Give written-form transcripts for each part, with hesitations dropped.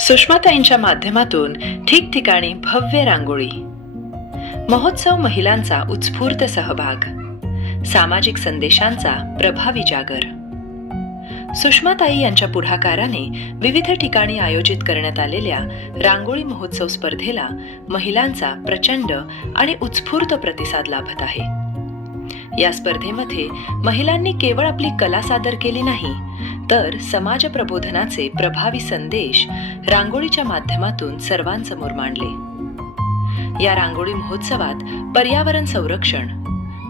सुषमाताईंच्या माध्यमातून ठिकठिकाणी भव्य रांगोळी महोत्सव, महिलांचा उत्स्फूर्त सहभाग, सामाजिक संदेशांचा प्रभावी जागर. सुषमाताई यांच्या पुढाकाराने विविध ठिकाणी आयोजित करण्यात आलेल्या रांगोळी महोत्सव स्पर्धेला महिलांचा प्रचंड आणि उत्स्फूर्त प्रतिसाद लाभत आहे. या स्पर्धेमध्ये महिलांनी केवळ आपली कला सादर केली नाही, तर समाज प्रबोधनाचे प्रभावी संदेश रांगोळीच्या माध्यमातून सर्वांसमोर मांडले. या रांगोळी महोत्सवात पर्यावरण संरक्षण,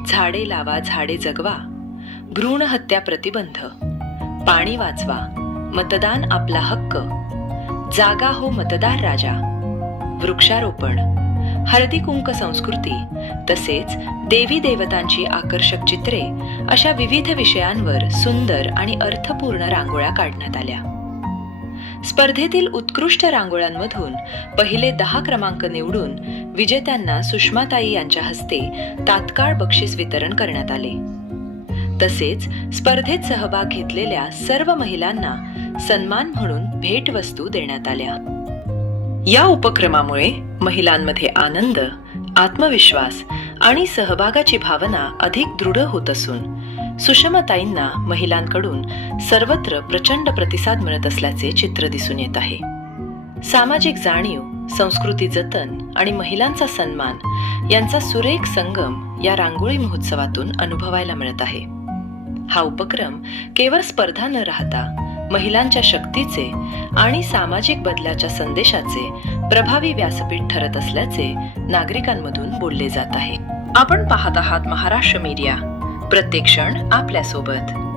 झाडे लावा झाडे जगवा, भ्रूण हत्या प्रतिबंध, पाणी वाचवा, मतदान आपला हक्क, जागा हो मतदार राजा, वृक्षारोपण, हळदी कुंक संस्कृती तसेच देवी देवतांची आकर्षक चित्रे अशा विविध विषयांवर सुंदर आणि अर्थपूर्ण रांगोळ्या काढण्यात आल्या. स्पर्धेतील उत्कृष्ट रांगोळ्यांमधून पहिले 10 क्रमांक निवडून विजेत्यांना सुषमाताई यांच्या हस्ते तात्काळ बक्षीस वितरण करण्यात आले. तसेच स्पर्धेत सहभाग घेतलेल्या सर्व महिलांना सन्मान म्हणून भेटवस्तू देण्यात आल्या. या उपक्रमामुळे महिलांमध्ये आनंद, आत्मविश्वास आणि सहभागाची भावना अधिक दृढ होत असून सुषमाताईंना महिलांकडून सर्वत्र प्रचंड प्रतिसाद मिळत असल्याचे चित्र दिसून येत आहे. सामाजिक जाणीव, संस्कृती जतन आणि महिलांचा सन्मान यांचा सुरेख संगम या रांगोळी महोत्सवातून अनुभवायला मिळत आहे. हा उपक्रम केवळ स्पर्धा न राहता महिलांच्या शक्तीचे आणि सामाजिक बदलाच्या संदेशाचे प्रभावी व्यासपीठ ठरत असल्याचे नागरिकांमधून बोलले जात आहे. आपण पाहत आहात महाराष्ट्र मीडिया, प्रत्येक क्षण आपल्यासोबत.